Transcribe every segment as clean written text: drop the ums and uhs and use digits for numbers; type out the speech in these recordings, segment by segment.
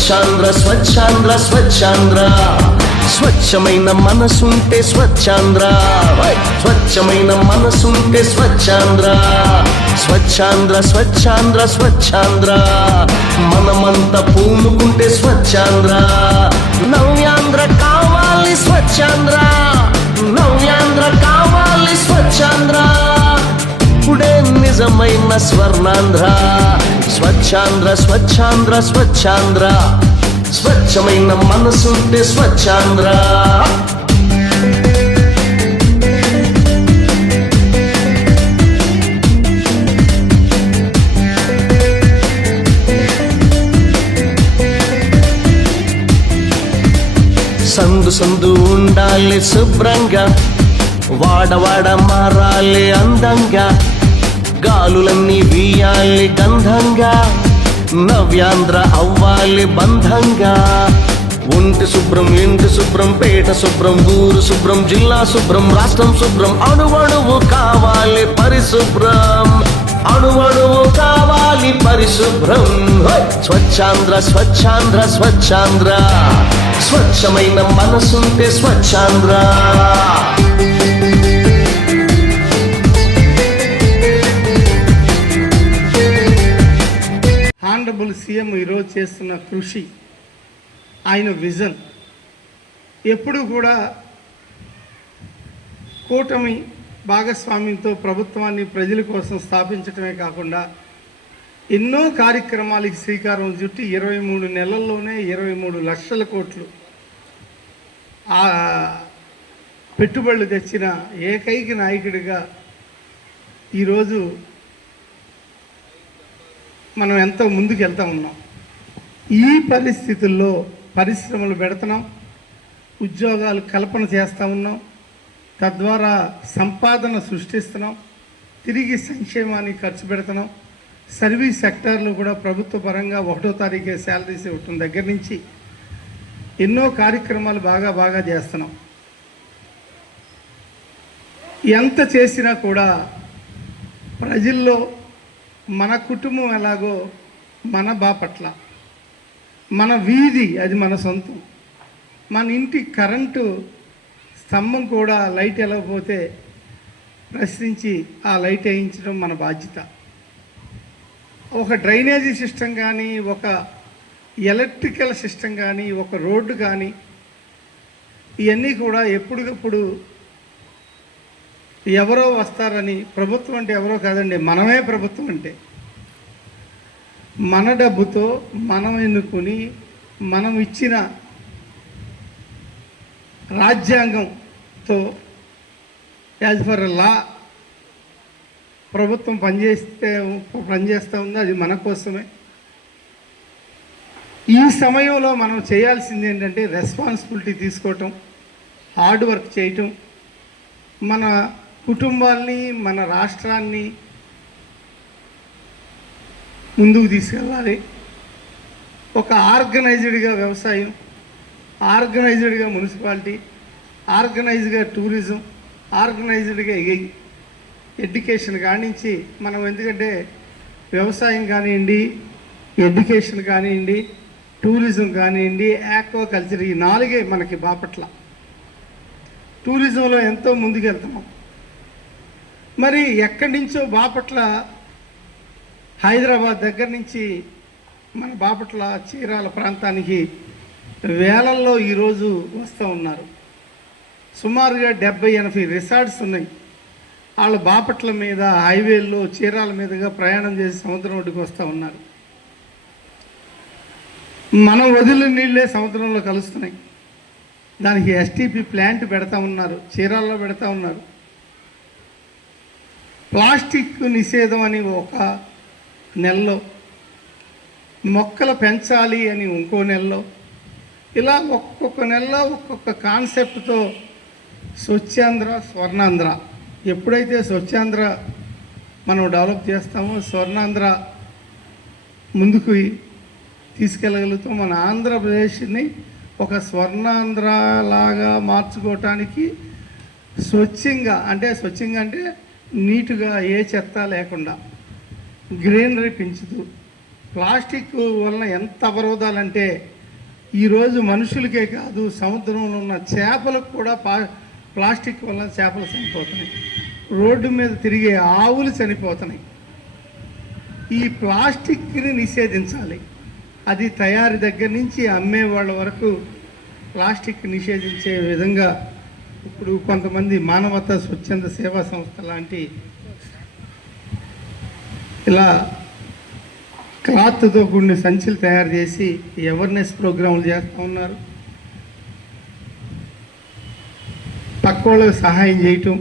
స్వచ్ఛాంధ్ర స్వచ్ఛాంధ్ర స్వచ్ఛాంధ్ర స్వచ్ఛమైన మనసుంటే స్వచ్ఛాంధ్ర స్వచ్ఛమైన మనసుంటే స్వచ్ఛాంధ్ర స్వచ్ఛాంధ్ర స్వచ్ఛాంధ్ర స్వచ్ఛాంధ్ర మనమంతా పూనుకుంటే స్వచ్ఛాంధ్ర నవ్యాంధ్ర కావాలి స్వచ్ఛాంధ్ర నవ్యాంధ్ర కావాలి స్వచ్ఛాంధ్ర ఇప్పుడే నిజమైన స్వర్ణాంధ్ర స్వచ్ఛాంధ్ర స్వచ్ఛాంధ్ర స్వచ్ఛాంధ్ర స్వచ్ఛమైన మనసుంటే స్వచ్ఛాంధ్ర సందు సందు ఉండాలి శుభ్రంగా వాడవాడ మారాలి అందంగా గాలులన్నీ వీయాలి గంధంగా నవ్యాంధ్ర అవ్వాలి బంధంగా ఒంటి శుభ్రం ఇంటి శుభ్రం పేట శుభ్రం ఊరు శుభ్రం జిల్లా శుభ్రం రాష్ట్రం శుభ్రం అణువణువు కావాలి పరిశుభ్రం అణువణువు కావాలి పరిశుభ్రం స్వచ్ఛాంధ్ర స్వచ్ఛాంధ్ర స్వచ్ఛాంధ్ర స్వచ్ఛమైన మనసుంటే స్వచ్ఛాంధ్ర ఆనరబుల్ సీఎం ఈరోజు చేస్తున్న కృషి, ఆయన విజన్ ఎప్పుడు కూడా కూటమి భాగస్వామ్యంతో ప్రభుత్వాన్ని ప్రజల కోసం స్థాపించడమే కాకుండా ఎన్నో కార్యక్రమాలకి శ్రీకారం చుట్టి 23 నెలల్లోనే 23 లక్షల కోట్లు పెట్టుబడులు తెచ్చిన ఏకైక నాయకుడిగా ఈరోజు మనం ఎంతో ముందుకు వెళ్తూ ఉన్నాం. ఈ పరిస్థితుల్లో పరిశ్రమలు పెడుతున్నాం, ఉద్యోగాలు కల్పన చేస్తూ ఉన్నాం, తద్వారా సంపాదన సృష్టిస్తున్నాం, తిరిగి సంక్షేమాన్ని ఖర్చు పెడుతున్నాం. సర్వీస్ సెక్టార్లో కూడా ప్రభుత్వ పరంగా 1వ తారీఖే శాలరీస్ ఇవ్వటం దగ్గర నుంచి ఎన్నో కార్యక్రమాలు బాగా చేస్తున్నాం. ఎంత చేసినా కూడా ప్రజల్లో మన కుటుంబం ఎలాగో మన బాపట్ల, మన వీధి అది మన సొంతం, మన ఇంటి కరెంటు స్తంభం కూడా లైట్ వెళ్ళకపోతే ప్రశ్నించి ఆ లైట్ వేయించడం మన బాధ్యత. ఒక డ్రైనేజీ సిస్టమ్ కానీ, ఒక ఎలక్ట్రికల్ సిస్టమ్ కానీ, ఒక రోడ్డు కానీ, ఇవన్నీ కూడా ఎప్పటికప్పుడు ఎవరో వస్తారని, ప్రభుత్వం అంటే ఎవరో కాదండి, మనమే ప్రభుత్వం అంటే. మన డబ్బుతో మనం ఎన్నుకొని మనం ఇచ్చిన రాజ్యాంగంతో యాజ్ ఫర్ లా ప్రభుత్వం పనిచేస్తూ ఉంది. అది మన కోసమే. ఈ సమయంలో మనం చేయాల్సింది ఏంటంటే రెస్పాన్సిబిలిటీ తీసుకోవటం, హార్డ్ వర్క్ చేయటం, మన కుటుంబాల్ని మన రాష్ట్రాన్ని ముందుకు తీసుకెళ్ళాలి. ఒక ఆర్గనైజ్డ్గా వ్యవసాయం, ఆర్గనైజ్డ్గా మున్సిపాలిటీ, ఆర్గనైజ్డ్గా టూరిజం, ఆర్గనైజ్డ్గా ఎడ్యుకేషన్ కానించి మనం, ఎందుకంటే వ్యవసాయం కానివ్వండి, ఎడ్యుకేషన్ కానివ్వండి, టూరిజం కానివ్వండి, ఆక్వాకల్చర్, ఈ 4 మనకి బాపట్ల. టూరిజంలో ఎంతో ముందుకు వెళ్తున్నాం. మరి ఎక్కడి నుంచో బాపట్ల, హైదరాబాద్ దగ్గర నుంచి మన బాపట్ల చీరాల ప్రాంతానికి వేలల్లో ఈరోజు వస్తూ ఉన్నారు. సుమారుగా 70-80 రిసార్ట్స్ ఉన్నాయి. వాళ్ళు బాపట్ల మీద హైవేల్లో చీరాల మీదుగా ప్రయాణం చేసి సముద్రం ఒడ్డుకు వస్తూ ఉన్నారు. మనం వదిలిన నీళ్ళే సముద్రంలో కలుస్తున్నాయి. దానికి ఎస్టీపీ ప్లాంట్ పెడతా ఉన్నారు, చీరాల్లో పెడతా ఉన్నారు. ప్లాస్టిక్ నిషేధం అని ఒక నెలలో, మొక్కలు పెంచాలి అని ఇంకో నెలలో, ఇలా ఒక్కొక్క నెలలో ఒక్కొక్క కాన్సెప్ట్తో స్వచ్ఛాంధ్ర స్వర్ణాంధ్ర. ఎప్పుడైతే స్వచ్ఛాంధ్ర మనం డెవలప్ చేస్తామో స్వర్ణాంధ్ర ముందుకు తీసుకెళ్ళగలుగుతాం. మన ఆంధ్రప్రదేశ్ని ఒక స్వర్ణాంధ్ర లాగా మార్చుకోవటానికి స్వచ్ఛంగా అంటే నీటుగా ఏ చెత్త లేకుండా గ్రీనరీ పెంచుతూ ప్లాస్టిక్ వలన ఎంత అవరోధాలంటే ఈరోజు మనుషులకే కాదు సముద్రంలో ఉన్న చేపలకు కూడా ప్లాస్టిక్ వలన చేపలు చనిపోతున్నాయి. రోడ్డు మీద తిరిగే ఆవులు చనిపోతున్నాయి. ఈ ప్లాస్టిక్ని నిషేధించాలి. అది తయారీ దగ్గర నుంచి అమ్మే వాళ్ళ వరకు ప్లాస్టిక్ నిషేధించే విధంగా ఇప్పుడు కొంతమంది మానవతా స్వచ్ఛంద సేవా సంస్థ లాంటి ఇలా క్లాత్తో కూడిన సంచులు తయారు చేసి అవేర్నెస్ ప్రోగ్రాంలు చేస్తూ ఉన్నారు. పక్కోళ్ళకి సహాయం చేయటం,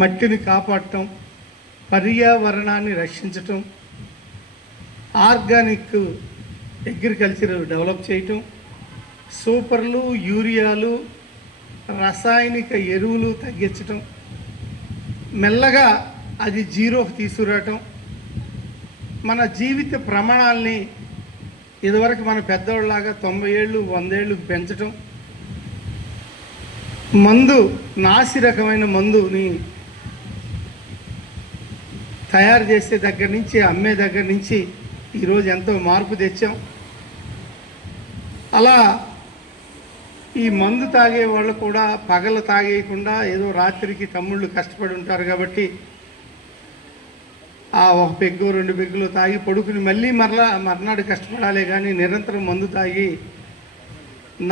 మట్టిని కాపాడటం, పర్యావరణాన్ని రక్షించటం, ఆర్గానిక్ అగ్రికల్చర్ డెవలప్ చేయటం, సూపర్లు, యూరియాలు, రసాయనిక ఎరువులు తగ్గించటం, మెల్లగా అది జీరోకి తీసుకురావటం, మన జీవిత ప్రమాణాలని ఇదివరకు మన పెద్దవాళ్ళలాగా 90 ఏళ్ళు 100 ఏళ్ళు పెంచటం, మందు నాసి రకమైన మందుని తయారు చేసే దగ్గర నుంచి అమ్మే దగ్గర నుంచి ఈరోజు ఎంతో మార్పు తెచ్చాం. అలా ఈ మందు తాగే వాళ్ళు కూడా పగలు తాగేయకుండా ఏదో రాత్రికి తమ్ముళ్ళు కష్టపడి ఉంటారు కాబట్టి ఆ ఒక పెగ్గు 2 పెగ్గులు తాగి పడుకుని మళ్ళీ మర్నాడు కష్టపడాలి. కానీ నిరంతరం మందు తాగి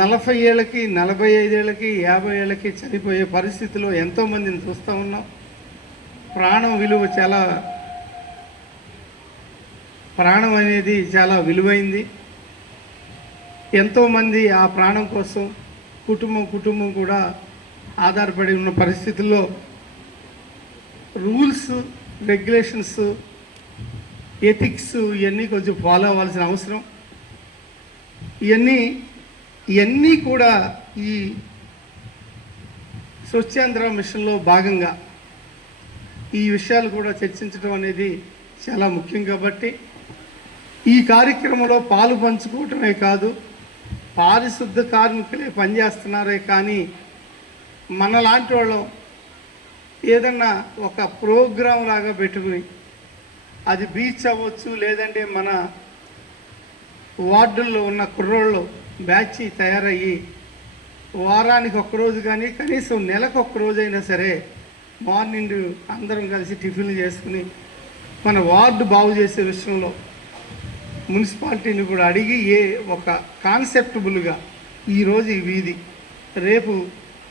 40 ఏళ్ళకి 45 ఏళ్ళకి 50 ఏళ్ళకి చనిపోయే పరిస్థితిలో ఎంతోమందిని చూస్తూ ఉన్నాం. ప్రాణం విలువ ప్రాణం అనేది చాలా విలువైంది. ఎంతోమంది ఆ ప్రాణం కోసం కుటుంబం కూడా ఆధారపడి ఉన్న పరిస్థితుల్లో రూల్స్, రెగ్యులేషన్స్, ఎథిక్స్ ఇవన్నీ కొంచెం ఫాలో అవ్వాల్సిన అవసరం. ఇవన్నీ కూడా ఈ స్వచ్ఛాంధ్ర మిషన్లో భాగంగా ఈ విషయాలు కూడా చర్చించడం అనేది చాలా ముఖ్యం. కాబట్టి ఈ కార్యక్రమంలో పాలు పంచుకోవటమే కాదు, పారిశుద్ధ కార్మికులే పనిచేస్తున్నారే కానీ మనలాంటి వాళ్ళం ఏదన్నా ఒక ప్రోగ్రాం లాగా పెట్టుకుని, అది బీచ్ అవ్వచ్చు, లేదంటే మన వార్డుల్లో ఉన్న కుర్రోళ్ళు బ్యాచ్ తయారయ్యి వారానికి ఒక్కరోజు కానీ కనీసం నెలకు ఒక్కరోజైనా సరే మార్నింగ్ అందరం కలిసి టిఫిన్లు చేసుకుని మన వార్డు బాగు చేసే విషయంలో మున్సిపాలిటీని కూడా అడిగి ఒక కాన్సెప్టబుల్గా ఈరోజు ఈ వీధి, రేపు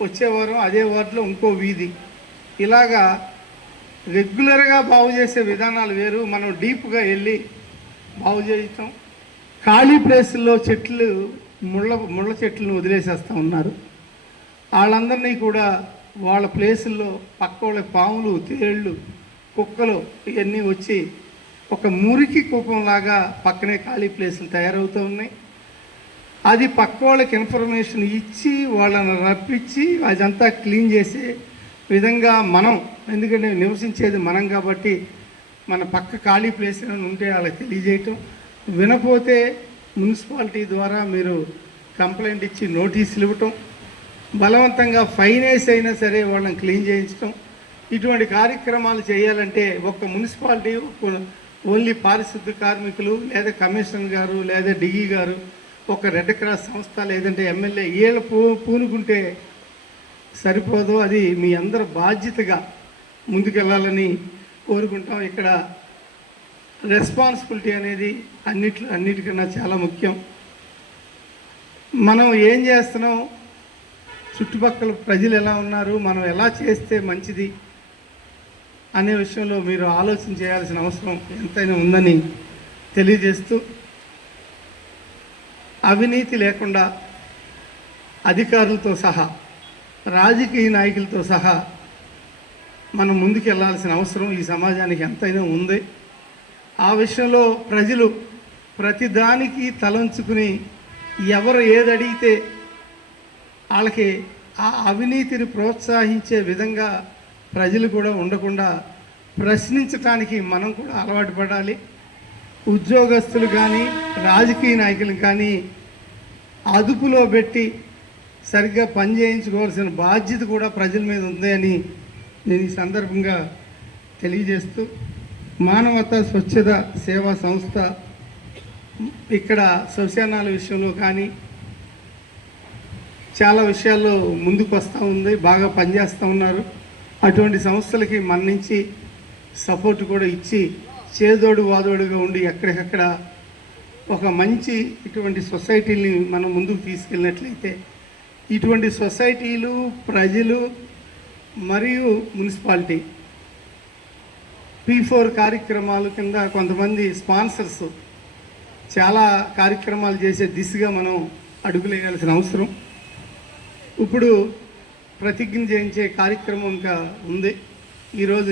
వచ్చే వారం అదే వార్డులో ఇంకో వీధి, ఇలాగా రెగ్యులర్గా బాగు చేసే విధానాలు వేరు. మనం డీప్గా వెళ్ళి బాగు చేయటం. ఖాళీ ప్లేసుల్లో ముళ్ళ చెట్లను వదిలేసేస్తూ ఉన్నారు. వాళ్ళందరినీ కూడా వాళ్ళ ప్లేసుల్లో పక్క వాళ్ళ పాములు, తేళ్ళు, కుక్కలు ఇవన్నీ వచ్చి ఒక మురికి కూపంలాగా పక్కనే ఖాళీ ప్లేసులు తయారవుతూ ఉన్నాయి. అది పక్క వాళ్ళకి ఇన్ఫర్మేషన్ ఇచ్చి వాళ్ళని రప్పించి అదంతా క్లీన్ చేసే విధంగా మనం, ఎందుకంటే నివసించేది మనం కాబట్టి మన పక్క ఖాళీ ప్లేస్ ఉంటే వాళ్ళకి తెలియజేయటం. వినపోతే మున్సిపాలిటీ ద్వారా మీరు కంప్లైంట్ ఇచ్చి నోటీసులు ఇవ్వటం, బలవంతంగా ఫైన్ వేసి అయినా సరే వాళ్ళని క్లీన్ చేయించడం. ఇటువంటి కార్యక్రమాలు చేయాలంటే ఒక్క మున్సిపాలిటీ ఓన్లీ పారిశుద్ధ కార్మికులు లేదా కమిషనర్ గారు లేదా డిఈ గారు, ఒక రెడ్ క్రాస్ సంస్థ లేదంటే ఎమ్మెల్యే వీళ్ళు పూనుకుంటే సరిపోదు. అది మీ అందరి బాధ్యతగా ముందుకెళ్ళాలని కోరుకుంటాం. ఇక్కడ రెస్పాన్సిబిలిటీ అనేది అన్నిటికన్నా చాలా ముఖ్యం. మనం ఏం చేస్తున్నాం, చుట్టుపక్కల ప్రజలు ఎలా ఉన్నారు, మనం ఎలా చేస్తే మంచిది అనే విషయంలో మీరు ఆలోచన చేయాల్సిన అవసరం ఎంతైనా ఉందని తెలియజేస్తూ, అవినీతి లేకుండా అధికారులతో సహా రాజకీయ నాయకులతో సహా మనం ముందుకు వెళ్ళాల్సిన అవసరం ఈ సమాజానికి ఎంతైనా ఉంది. ఆ విషయంలో ప్రజలు ప్రతిదానికి తలంచుకుని ఎవరు ఏది అడిగితే వాళ్ళకి ఆ అవినీతిని ప్రోత్సహించే విధంగా ప్రజలు కూడా ఉండకుండా ప్రశ్నించడానికి మనం కూడా అలవాటు పడాలి. ఉద్యోగస్తులు కానీ రాజకీయ నాయకులు కానీ అదుపులో పెట్టి సరిగ్గా పనిచేయించుకోవాల్సిన బాధ్యత కూడా ప్రజల మీద ఉంది అని నేను ఈ సందర్భంగా తెలియజేస్తూ, మానవతా స్వచ్ఛత సేవా సంస్థ ఇక్కడ శ్మశానాల విషయంలో కానీ చాలా విషయాల్లో ముందుకు వస్తూ ఉంది, బాగా పనిచేస్తూ ఉన్నారు. అటువంటి సంస్థలకి మన నుంచి సపోర్ట్ కూడా ఇచ్చి చేదోడు వాదోడుగా ఉండి ఎక్కడికక్కడ ఒక మంచి ఇటువంటి సొసైటీని మనం ముందుకు తీసుకెళ్ళినట్లయితే ఇటువంటి సొసైటీలు, ప్రజలు మరియు మున్సిపాలిటీ P4 కార్యక్రమాల కింద కొంతమంది స్పాన్సర్స్ చాలా కార్యక్రమాలు చేసే దిశగా మనం అడుగులేయాల్సిన అవసరం. ఇప్పుడు ప్రతిజ్ఞ చేయించే కార్యక్రమం ఇంకా ఉంది. ఈరోజు